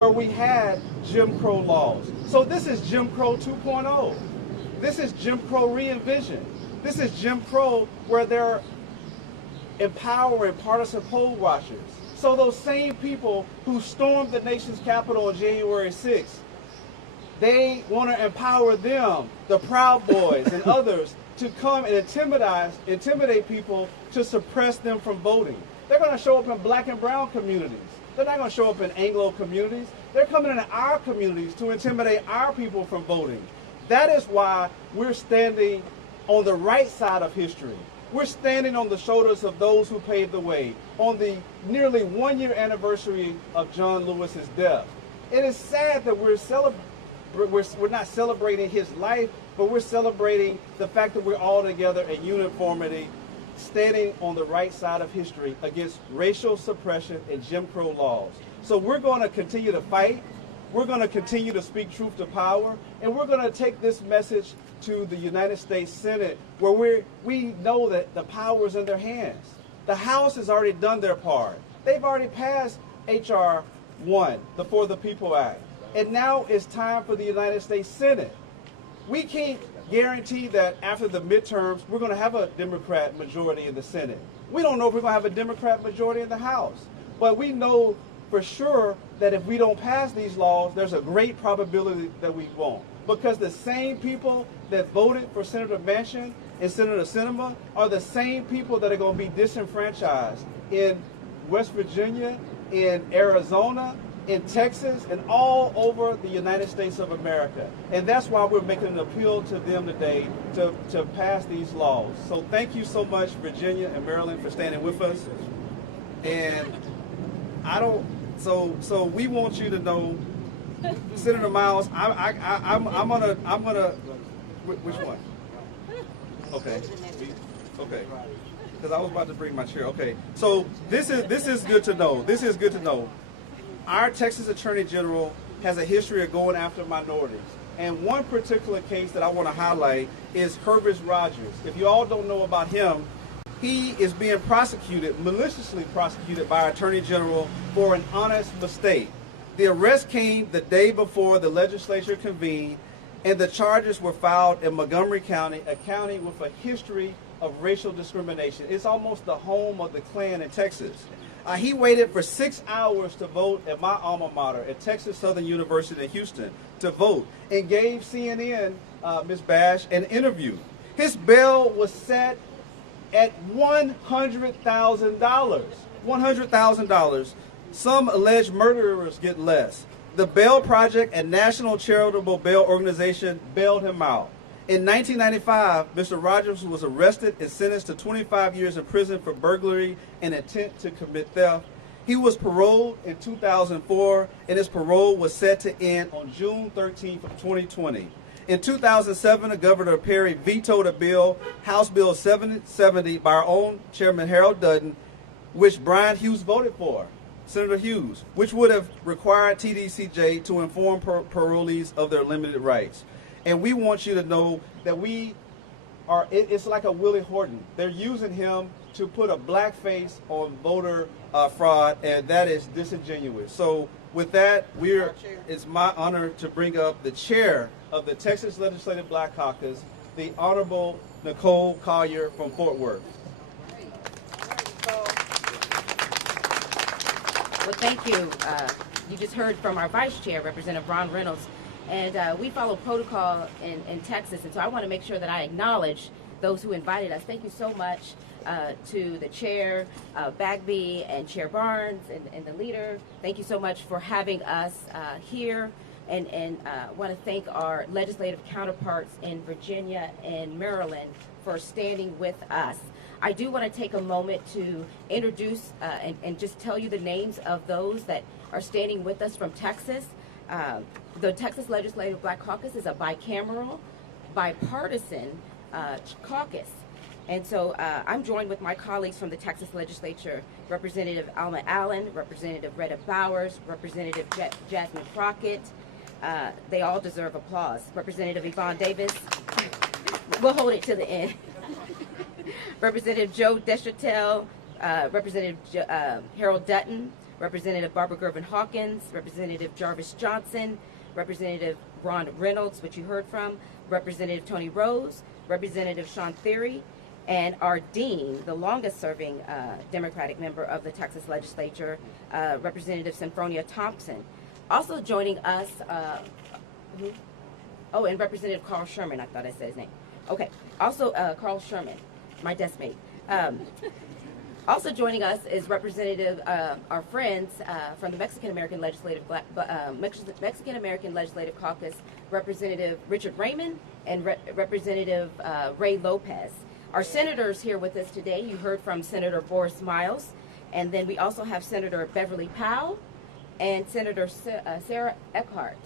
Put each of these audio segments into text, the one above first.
where we had Jim Crow laws. So this is Jim Crow 2.0. This is Jim Crow re-envisioned. This is Jim Crow where they're empowering partisan poll watchers. So those same people who stormed the nation's capital on January 6th, they want to empower them, the Proud Boys and others, to come and intimidate people to suppress them from voting. They're going to show up in black and brown communities. They're not going to show up in Anglo communities. They're coming into our communities to intimidate our people from voting. That is why we're standing on the right side of history. We're standing on the shoulders of those who paved the way on the nearly 1-year anniversary of John Lewis's death. It is sad that we're not celebrating his life, but we're celebrating the fact that we're all together in uniformity, standing on the right side of history against racial suppression and Jim Crow laws. So we're going to continue to fight. We're going to continue to speak truth to power, and we're going to take this message to the United States Senate, where we know that the power is in their hands. The House has already done their part. They've already passed H.R. 1, the For the People Act. And now it's time for the United States Senate. We can't guarantee that after the midterms, we're going to have a Democrat majority in the Senate. We don't know if we're going to have a Democrat majority in the House. But we know for sure that if we don't pass these laws, there's a great probability that we won't. Because the same people that voted for Senator Manchin and Senator Sinema are the same people that are going to be disenfranchised in West Virginia, in Arizona, in Texas, and all over the United States of America. And that's why we're making an appeal to them today to pass these laws. So thank you so much, Virginia and Maryland, for standing with us. And so we want you to know, Senator Miles, I'm gonna, which one? Okay, because I was about to bring my chair. Okay, so this is good to know. This is good to know. Our Texas Attorney General has a history of going after minorities. And one particular case that I want to highlight is Herbert Rogers. If you all don't know about him, he is being prosecuted, maliciously prosecuted by our Attorney General for an honest mistake. The arrest came the day before the legislature convened, and the charges were filed in Montgomery County, a county with a history of racial discrimination. It's almost the home of the Klan in Texas. He waited for 6 hours to vote at my alma mater at Texas Southern University in Houston to vote, and gave CNN, Ms. Bash, an interview. His bail was set at $100,000. $100,000. Some alleged murderers get less. The Bail Project, a national charitable bail organization, bailed him out. In 1995, Mr. Rogers was arrested and sentenced to 25 years in prison for burglary and intent to commit theft. He was paroled in 2004, and his parole was set to end on June 13th of 2020. In 2007, Governor Perry vetoed a bill, House Bill 770, by our own Chairman Harold Dutton, which Brian Hughes voted for, Senator Hughes, which would have required TDCJ to inform parolees of their limited rights. And we want you to know that it's like a Willie Horton. They're using him to put a black face on voter fraud, and that is disingenuous. So with that, it's my honor to bring up the chair of the Texas Legislative Black Caucus, the Honorable Nicole Collier from Fort Worth. Well, thank you. You just heard from our Vice Chair, Representative Ron Reynolds. And we follow protocol in Texas, and so I want to make sure that I acknowledge those who invited us. Thank you so much to the Chair Bagby and Chair Barnes and the leader. Thank you so much for having us here, and want to thank our legislative counterparts in Virginia and Maryland for standing with us. I do want to take a moment to introduce and just tell you the names of those that are standing with us from Texas. The Texas Legislative Black Caucus is a bicameral, bipartisan caucus. And so I'm joined with my colleagues from the Texas Legislature, Representative Alma Allen, Representative Retta Bowers, Representative Jasmine Crockett. They all deserve applause. Representative Yvonne Davis. We'll hold it to the end. Representative Joe Deschantel, Representative Harold Dutton, Representative Barbara Gervin Hawkins, Representative Jarvis Johnson, Representative Ron Reynolds, which you heard from, Representative Tony Rose, Representative Sean Theory, and our dean, the longest-serving Democratic member of the Texas legislature, Representative Symphonia Thompson. Also joining us, and Representative Carl Sherman, I thought I said his name. Okay, also Carl Sherman, my desk mate. Also joining us is Representative, our friends from the Mexican American Legislative Caucus, Representative Richard Raymond and Representative Ray Lopez. Our senators here with us today, you heard from Senator Boris Miles, and then we also have Senator Beverly Powell and Senator Sarah Eckhart.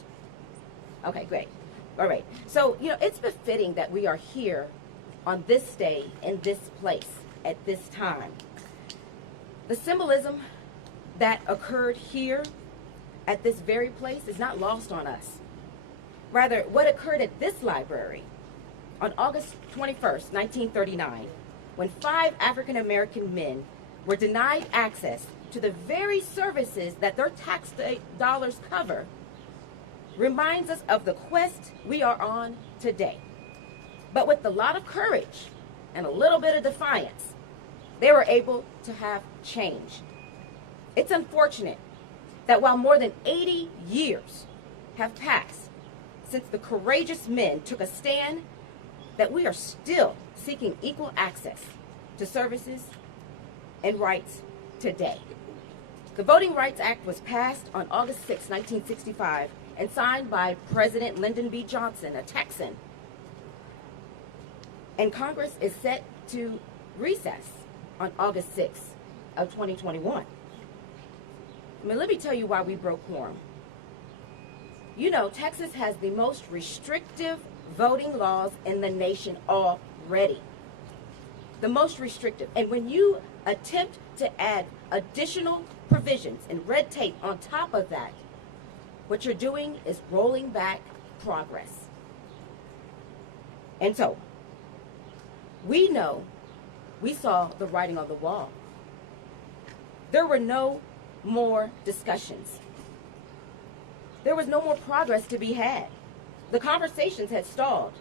Okay, great. All right. So, it's befitting that we are here on this day in this place at this time. The symbolism that occurred here at this very place is not lost on us. Rather, what occurred at this library on August 21st, 1939, when 5 African American men were denied access to the very services that their tax dollars cover, reminds us of the quest we are on today. But with a lot of courage and a little bit of defiance, they were able to have change. It's unfortunate that while more than 80 years have passed since the courageous men took a stand, that we are still seeking equal access to services and rights today. The Voting Rights Act was passed on August 6, 1965, and signed by President Lyndon B. Johnson, a Texan. And Congress is set to recess on August 6th of 2021. Let me tell you why we broke quorum. Texas has the most restrictive voting laws in the nation already. The most restrictive. And when you attempt to add additional provisions and red tape on top of that, what you're doing is rolling back progress. And so, we saw the writing on the wall. There were no more discussions. There was no more progress to be had. The conversations had stalled.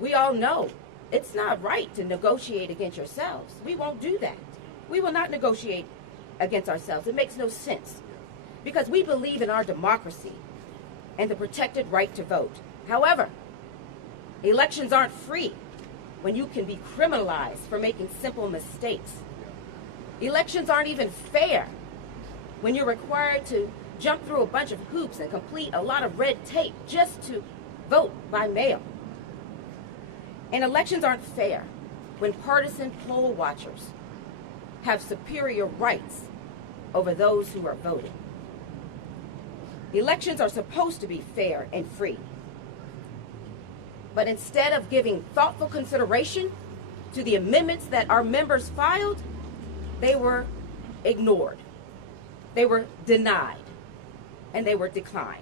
We all know it's not right to negotiate against yourselves. We won't do that. We will not negotiate against ourselves. It makes no sense because we believe in our democracy and the protected right to vote. However, elections aren't free when you can be criminalized for making simple mistakes. Elections aren't even fair when you're required to jump through a bunch of hoops and complete a lot of red tape just to vote by mail. And elections aren't fair when partisan poll watchers have superior rights over those who are voting. Elections are supposed to be fair and free. But instead of giving thoughtful consideration to the amendments that our members filed, they were ignored. They were denied. And they were declined.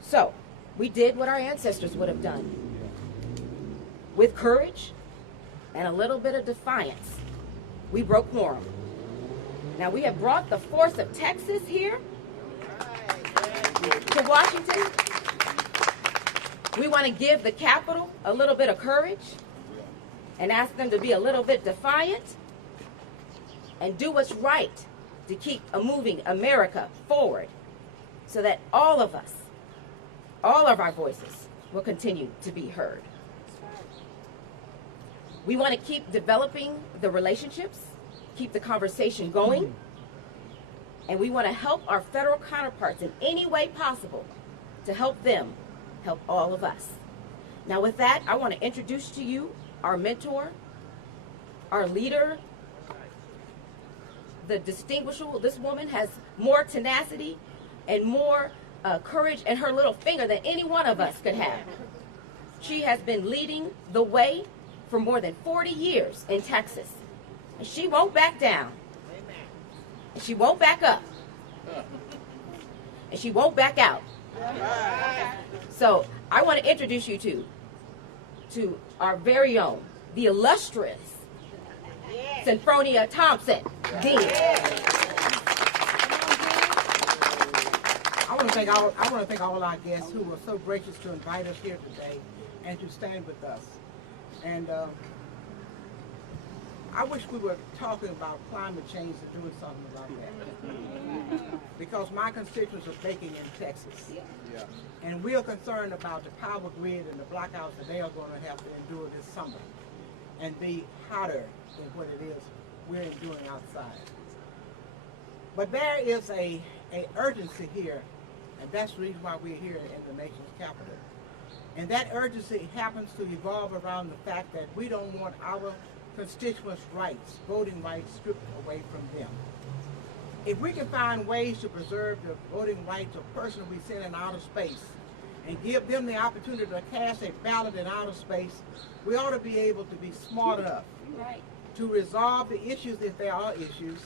So, we did what our ancestors would have done. With courage and a little bit of defiance, we broke quorum. Now, we have brought the force of Texas here to Washington. We want to give the Capitol a little bit of courage and ask them to be a little bit defiant and do what's right to keep moving America forward so that all of us, all of our voices will continue to be heard. We want to keep developing the relationships, keep the conversation going, and we want to help our federal counterparts in any way possible to help them help all of us. Now with that, I want to introduce to you our mentor, our leader, the distinguishable. This woman has more tenacity and more courage in her little finger than any one of us could have. She has been leading the way for more than 40 years in Texas. And she won't back down. And she won't back up. And she won't back out. So I want to introduce you to our very own, the illustrious Symphonia Thompson. did. I want to thank all our guests who were so gracious to invite us here today and to stand with us. And I wish we were talking about climate change and doing something about that. Because my constituents are baking in Texas. Yeah. And we are concerned about the power grid and the blackouts that they are going to have to endure this summer and be hotter than what it is we're enduring outside. But there is a urgency here, and that's the reason why we're here in the nation's capital. And that urgency happens to evolve around the fact that we don't want our constituents' rights, voting rights, stripped away from them. If we can find ways to preserve the voting rights of persons we send in outer space and give them the opportunity to cast a ballot in outer space, we ought to be able to be smart enough to resolve the issues if there are issues,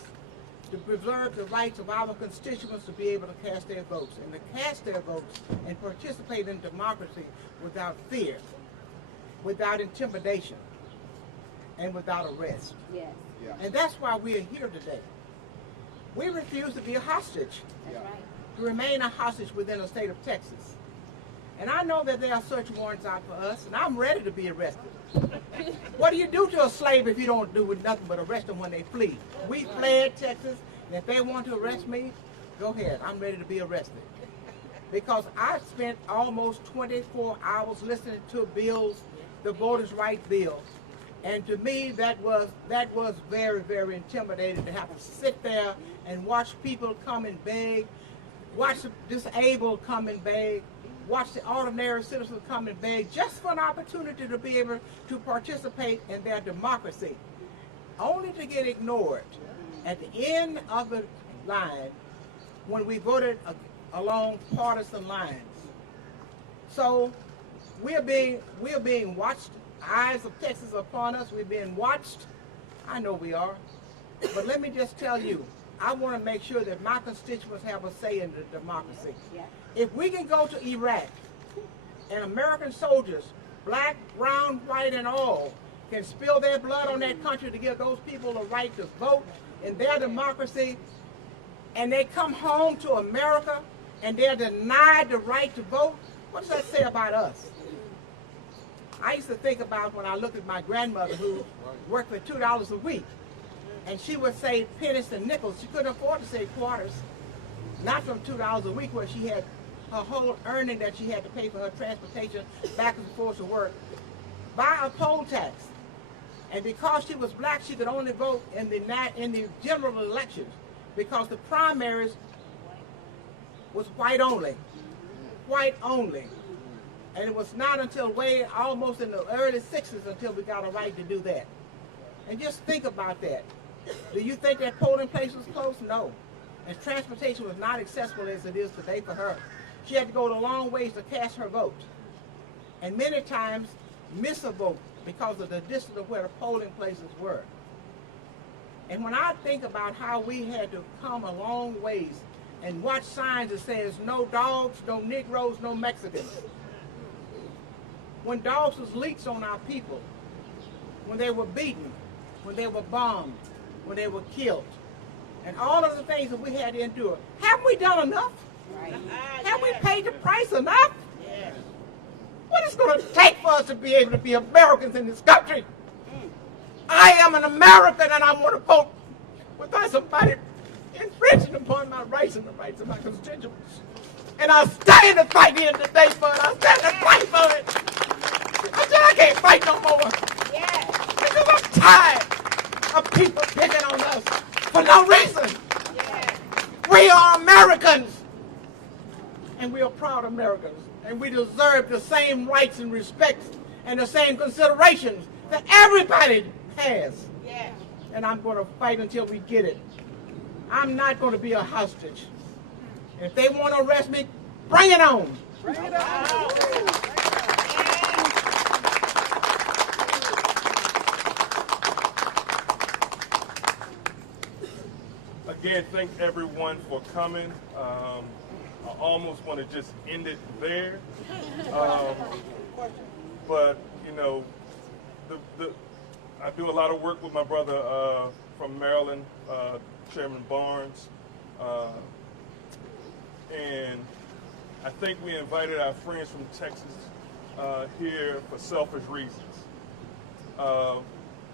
to preserve the rights of our constituents to be able to cast their votes and to cast their votes and participate in democracy without fear, without intimidation, and without arrest. Yes. Yeah. And that's why we are here today. We refuse to be a hostage, That's right. to remain a hostage within the state of Texas. And I know that there are search warrants out for us, and I'm ready to be arrested. What do you do to a slave if you don't do nothing but arrest them when they flee? We fled Texas, and if they want to arrest me, go ahead. I'm ready to be arrested. Because I spent almost 24 hours listening to bills, the Voters' Rights Bill. And to me, that was very, very intimidating to have to sit there and watch people come and beg, watch the disabled come and beg, watch the ordinary citizens come and beg, just for an opportunity to be able to participate in their democracy, only to get ignored at the end of the line when we voted along partisan lines. So we are being watched. Eyes of Texas upon us. We're being watched. I know we are. But let me just tell you, I want to make sure that my constituents have a say in the democracy. Yeah. If we can go to Iraq and American soldiers, black, brown, white, and all, can spill their blood on that country to give those people the right to vote in their democracy, and they come home to America and they're denied the right to vote, what does that say about us? I used to think about when I looked at my grandmother who worked for $2 a week, and she would save pennies and nickels. She couldn't afford to save quarters, not from $2 a week where she had her whole earning that she had to pay for her transportation back and forth to work, by a poll tax. And because she was black, she could only vote in the general elections because the primaries was white only. White only. And it was not until way almost in the early 60s until we got a right to do that. And just think about that. Do you think that polling place was close? No. And transportation was not accessible as it is today for her. She had to go the long ways to cast her vote. And many times miss a vote because of the distance of where the polling places were. And when I think about how we had to come a long ways and watch signs that says no dogs, no Negroes, no Mexicans. When dogs was leaks on our people, when they were beaten, when they were bombed, when they were killed, and all of the things that we had to endure. Haven't we done enough? Right. Have we paid the price enough? Yes. What is it going to take for us to be able to be Americans in this country? I am an American and I want to vote without somebody infringing upon my rights and the rights of my constituents. And I'll stand and fight here today for it. I'll stand and fight for it. Until I can't fight no more. Yes. Because I'm tired of people picking on us for no reason. Yes. We are Americans. And we are proud Americans. And we deserve the same rights and respects and the same considerations that everybody has. Yes. And I'm going to fight until we get it. I'm not going to be a hostage. If they want to arrest me, bring it on. Bring it on. Again, thank everyone for coming. I almost want to just end it there. But, you know, I do a lot of work with my brother from Maryland, Chairman Barnes, and I think we invited our friends from Texas here for selfish reasons.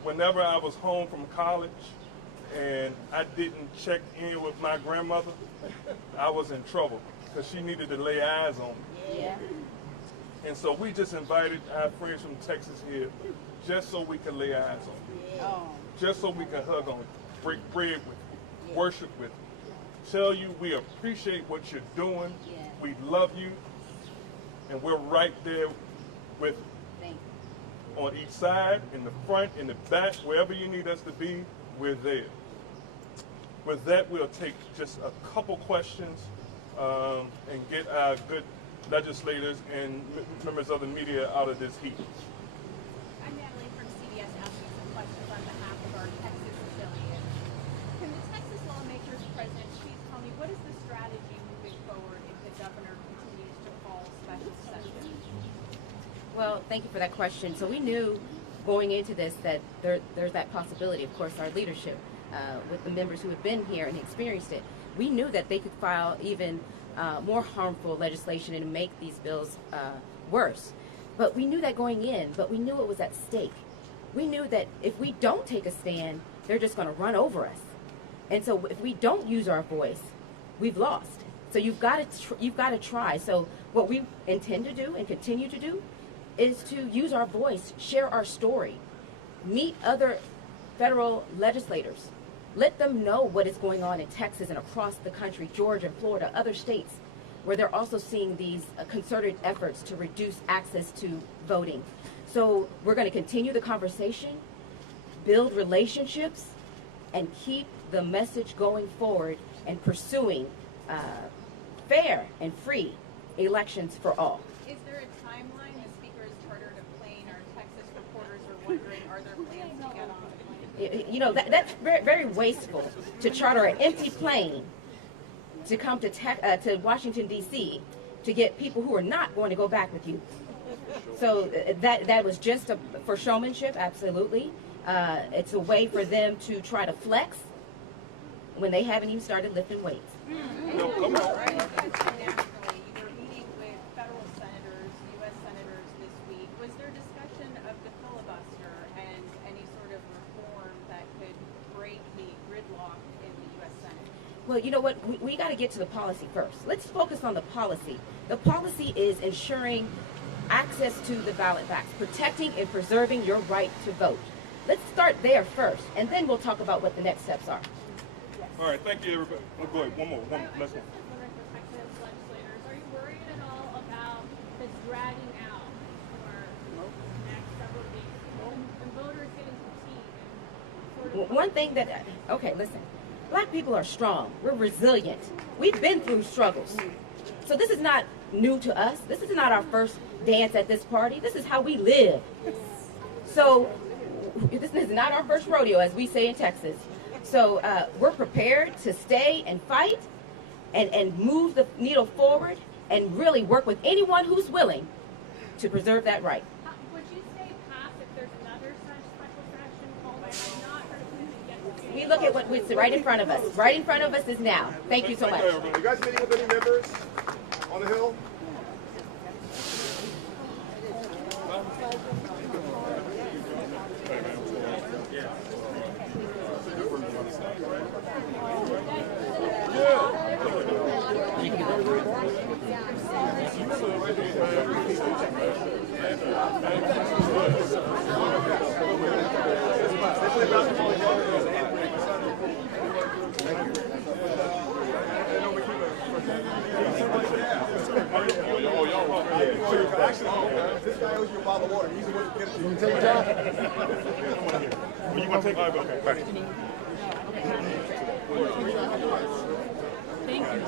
Whenever I was home from college and I didn't check in with my grandmother, I was in trouble because she needed to lay eyes on me. Yeah. And so we just invited our friends from Texas here just so we could lay eyes on you. Just so we could hug on you, break bread with you, worship with you. Tell you we appreciate what you're doing. We love you. And we're right there with you. On each side, in the front, in the back, wherever you need us to be, we're there. With that, we'll take just a couple questions and get our good legislators and members of the media out of this heat. I'm Natalie from CBS asking some questions on behalf of our Texas affiliate. Can the Texas lawmakers, President, please tell me what is the strategy moving forward if the governor continues to call special session? Well, thank you for that question. So we knew going into this that there's that possibility. Of course, our leadership, with the members who have been here and experienced it, we knew that they could file even more harmful legislation and make these bills worse. But we knew that going in, but we knew it was at stake. We knew that if we don't take a stand, they're just going to run over us. And so if we don't use our voice, we've lost. So you've got to try. So what we intend to do and continue to do is to use our voice, share our story, meet other federal legislators, let them know what is going on in Texas and across the country, Georgia, Florida, other states, where they're also seeing these concerted efforts to reduce access to voting. So we're going to continue the conversation, build relationships, and keep the message going forward and pursuing fair and free elections for all. Is there a timeline? The Speaker has chartered a plane. Our Texas reporters are wondering, are there plans to get on the plane? You know, that's very, very wasteful to charter an empty plane to come to Washington, D.C. to get people who are not going to go back with you. So that was just for showmanship, absolutely. It's a way for them to try to flex when they haven't even started lifting weights. No, come on. Nationally, you were meeting with federal senators, U.S. senators this week. Was there discussion of the filibuster and any sort of reform that could break the gridlock in the U.S. Senate? Well, you know what? We got to get to the policy first. Let's focus on the policy. The policy is ensuring access to the ballot box, protecting and preserving your right to vote. Let's start there first, and then we'll talk about what the next steps are. All right, thank you, everybody. Oh, go ahead, one more, last one. Texas legislators, are you worried at all about this dragging out for the next several days and voters getting fatigued and sort of... One thing that, okay, listen, black people are strong. We're resilient. We've been through struggles. So this is not new to us. This is not our first dance at this party. This is how we live. So this is not our first rodeo, as we say in Texas. So we're prepared to stay and fight and move the needle forward and really work with anyone who's willing to preserve that right. Would you say pass if there's another such special session called? I have not heard of anything yet. We look at what's right in front of us. Right in front of us is now. Thank you so much. You guys meeting with any members on the Hill? This guy owes you a bottle of water. He's the one who gets it. You want to take your job? You want to take? Okay, thank you. Thank you.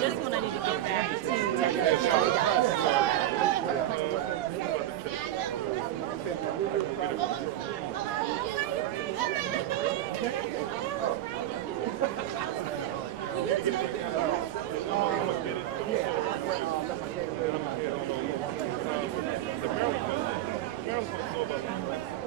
This one I need to get back to. Maryland's going to know about